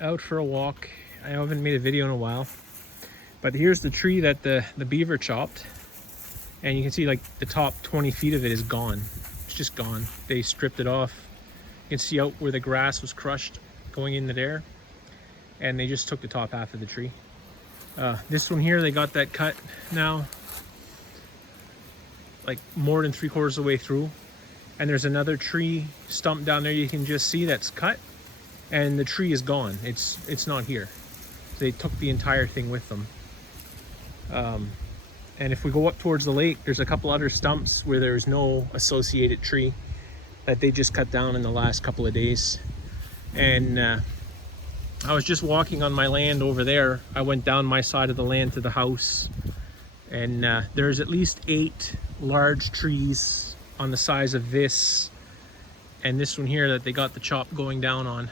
out for a walk. I haven't made a video in a while, but here's the tree that the beaver chopped, and you can see like the top 20 feet of it is gone. It's just gone. They stripped it off. You can see out where the grass was crushed going into there, and they just took the top half of the tree. This one here, they got that cut now, like more than 3/4 of the way through. And there's another tree stump down there you can just see that's cut, and the tree is gone. It's not here. They took the entire thing with them. And if we go up towards the lake, there's a couple other stumps where there's no associated tree that they just cut down in the last couple of days. And I was just walking on my land over there. I went down my side of the land to the house, and there's at least 8 large trees on the size of this and this one here that they got the chop going down on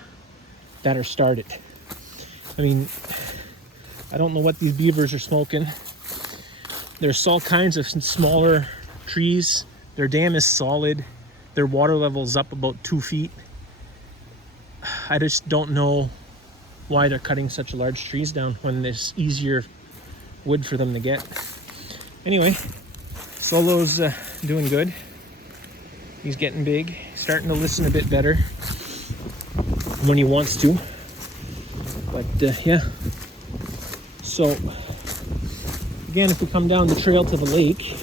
that are started. I mean, I don't know what these beavers are smoking. There's all kinds of smaller trees. Their dam is solid. Their water level is up about 2 feet. I just don't know why they're cutting such large trees down when there's easier wood for them to get. Anyway, Solo's doing good. He's getting big, starting to listen a bit better when he wants to. But yeah. So again, if we come down the trail to the lake,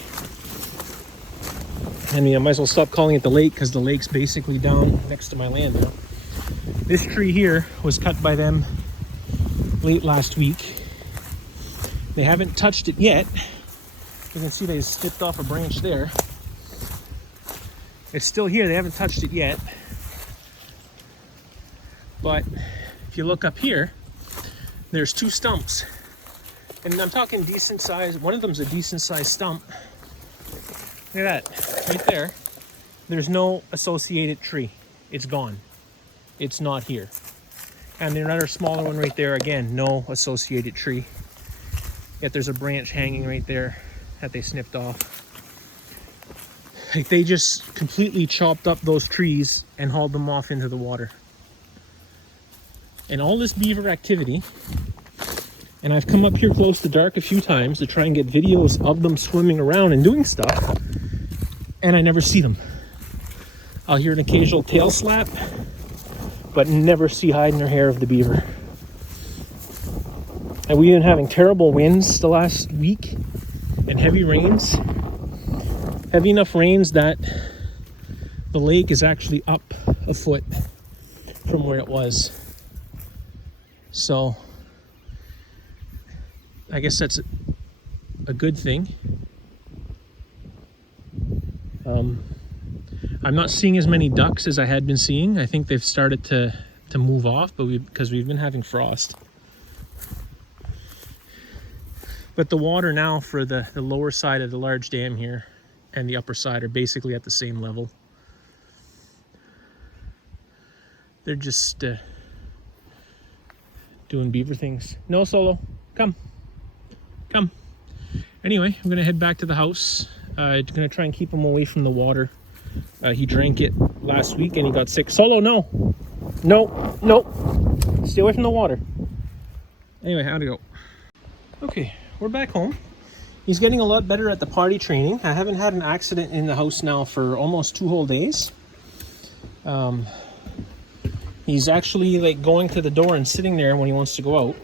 I mean, I might as well stop calling it the lake because the lake's basically down next to my land now. This tree here was cut by them late last week. They haven't touched it yet. You can see they snipped off a branch there. It's still here, they haven't touched it yet. But if you look up here, there's 2 stumps. And I'm talking decent size. One of them's a decent sized stump. Look at that, right there. There's no associated tree. It's gone. It's not here. And there's another smaller one right there, again, no associated tree. Yet there's a branch hanging right there that they snipped off. Like, they just completely chopped up those trees and hauled them off into the water. And all this beaver activity, and I've come up here close to dark a few times to try and get videos of them swimming around and doing stuff, and I never see them. I'll hear an occasional tail slap, but never see hide nor hair of the beaver. And we've been having terrible winds the last week and heavy rains. Heavy enough rains that the lake is actually up a foot from where it was. So I guess that's a good thing. I'm not seeing as many ducks as I had been seeing. I think they've started to move off, but because we've been having frost. But the water now for the lower side of the large dam here and the upper side are basically at the same level. They're just doing beaver things. No, Solo, come. Anyway, I'm gonna head back to the house. I'm gonna try and keep him away from the water. He drank it last week and he got sick. Solo, no. Stay away from the water. Anyway, how'd it go? Okay, we're back home. He's getting a lot better at the potty training. I haven't had an accident in the house now for almost 2 whole days. He's actually like going to the door and sitting there when he wants to go out.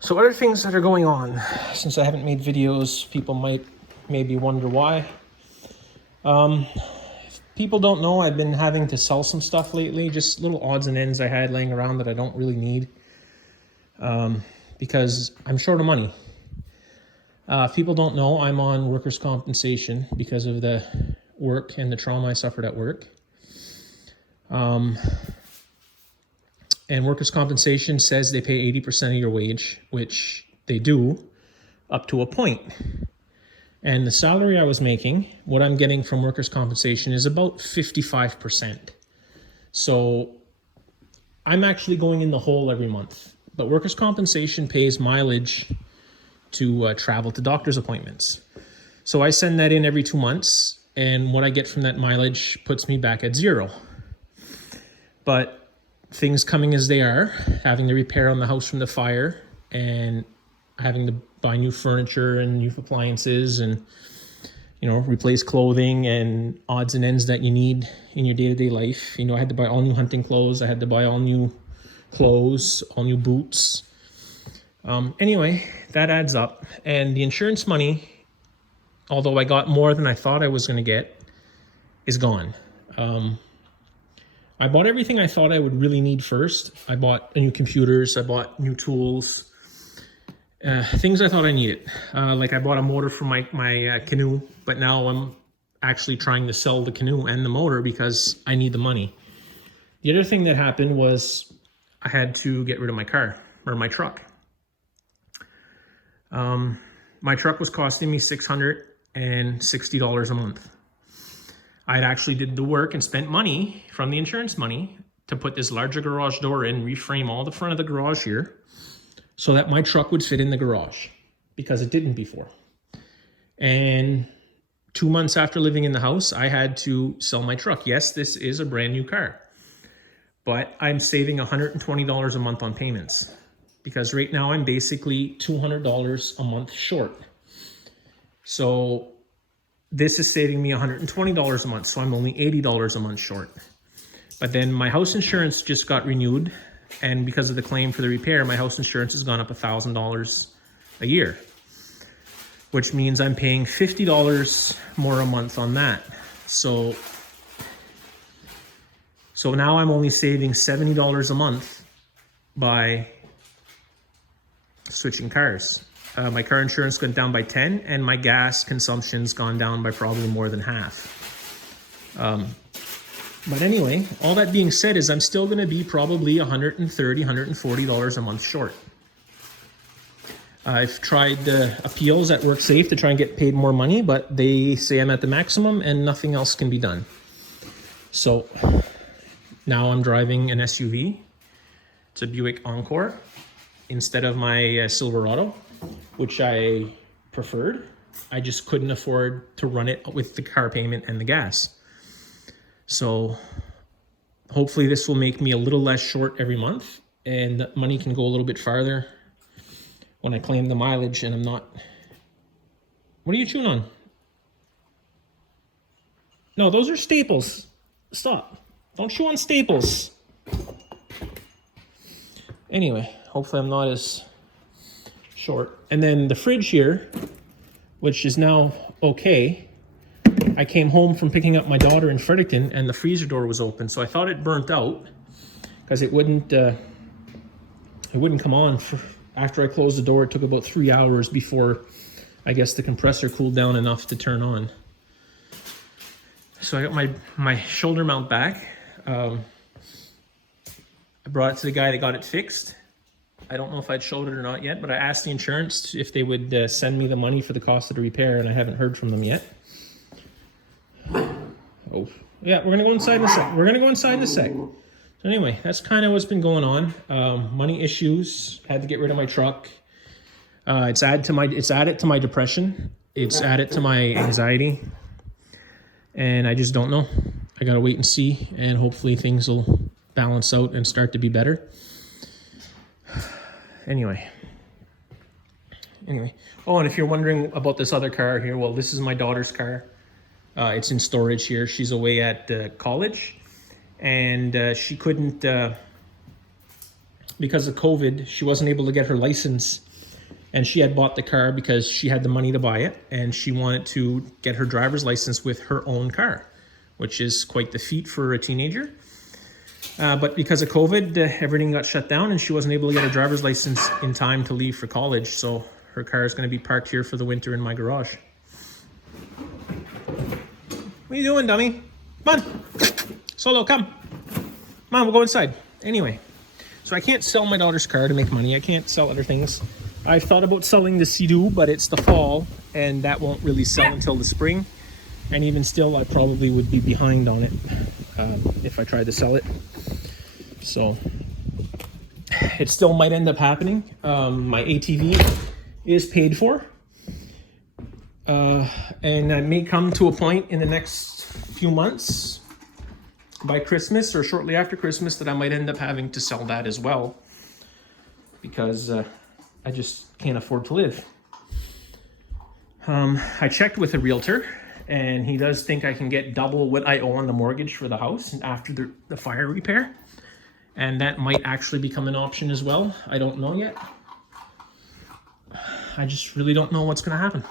So other things that are going on, since I haven't made videos, people might maybe wonder why. If people don't know, I've been having to sell some stuff lately, just little odds and ends I had laying around that I don't really need, because I'm short of money. If people don't know, I'm on workers' compensation because of the work and the trauma I suffered at work. And workers' compensation says they pay 80% of your wage, which they do up to a point. And the salary I was making, what I'm getting from workers' compensation is about 55%. So I'm actually going in the hole every month. But workers' compensation pays mileage to travel to doctor's appointments. So I send that in every 2 months, and what I get from that mileage puts me back at zero. But things coming as they are, having to repair on the house from the fire and having to buy new furniture and new appliances and, you know, replace clothing and odds and ends that you need in your day-to-day life. You know, I had to buy all new hunting clothes. I had to buy all new clothes, all new boots. Anyway, that adds up. And the insurance money, although I got more than I thought I was going to get, is gone. I bought everything I thought I would really need first. I bought new computers. I bought new tools. Things I thought I needed. Like I bought a motor for my canoe, but now I'm actually trying to sell the canoe and the motor because I need the money. The other thing that happened was I had to get rid of my car, or my truck. My truck was costing me $660 a month. I had actually did the work and spent money from the insurance money to put this larger garage door in, reframe all the front of the garage here so that my truck would fit in the garage because it didn't before. And 2 months after living in the house, I had to sell my truck. Yes, this is a brand new car, but I'm saving $120 a month on payments because right now I'm basically $200 a month short. So this is saving me $120 a month, so I'm only $80 a month short. But then my house insurance just got renewed, and because of the claim for the repair, my house insurance has gone up $1,000 a year, which means I'm paying $50 more a month on that. So now I'm only saving $70 a month by switching cars. My car insurance went down by 10, and my gas consumption's gone down by probably more than half. But anyway, all that being said is I'm still going to be probably $130, $140 a month short. I've tried appeals at WorkSafe to try and get paid more money, but they say I'm at the maximum and nothing else can be done. So now I'm driving an SUV. It's a Buick Encore instead of my Silverado, which I preferred. I just couldn't afford to run it with the car payment and the gas. So hopefully this will make me a little less short every month and money can go a little bit farther when I claim the mileage and I'm not... What are you chewing on? No, those are staples. Stop. Don't chew on staples. Anyway, hopefully I'm not as short. And then the fridge here, which is now okay. I came home from picking up my daughter in Fredericton and the freezer door was open. So I thought it burnt out because it wouldn't come on. After I closed the door, it took about 3 hours before I guess the compressor cooled down enough to turn on. So I got my shoulder mount back. I brought it to the guy that got it fixed. I don't know if I'd showed it or not yet, but I asked the insurance if they would send me the money for the cost of the repair, and I haven't heard from them yet. Oh, yeah, we're gonna go inside in a sec. So anyway, that's kind of what's been going on. Money issues. Had to get rid of my truck. It's added to my depression. It's added to my anxiety, and I just don't know. I gotta wait and see, and hopefully things will balance out and start to be better. Anyway. Oh, and if you're wondering about this other car here, well, this is my daughter's car. It's in storage here. She's away at college, and she couldn't, because of COVID, she wasn't able to get her license, and she had bought the car because she had the money to buy it, and she wanted to get her driver's license with her own car, which is quite the feat for a teenager. But because of COVID, everything got shut down and she wasn't able to get a driver's license in time to leave for college. So her car is going to be parked here for the winter in my garage. What are you doing, dummy? Come on. Solo, come. Come on, we'll go inside. Anyway, so I can't sell my daughter's car to make money. I can't sell other things. I've thought about selling the Sea-Doo, but it's the fall and that won't really sell until the spring. And even still, I probably would be behind on it if I tried to sell it. So it still might end up happening. My ATV is paid for. And I may come to a point in the next few months by Christmas or shortly after Christmas that I might end up having to sell that as well, because I just can't afford to live. I checked with a realtor, and he does think I can get double what I owe on the mortgage for the house after the fire repair. And that might actually become an option as well. I don't know yet. I just really don't know what's going to happen.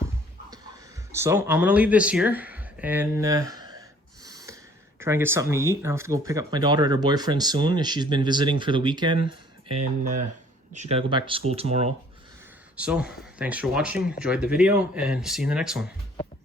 So I'm going to leave this here and try and get something to eat. I have to go pick up my daughter at her boyfriend soon, as she's been visiting for the weekend, and she got to go back to school tomorrow. So thanks for watching. Enjoyed the video, and see you in the next one.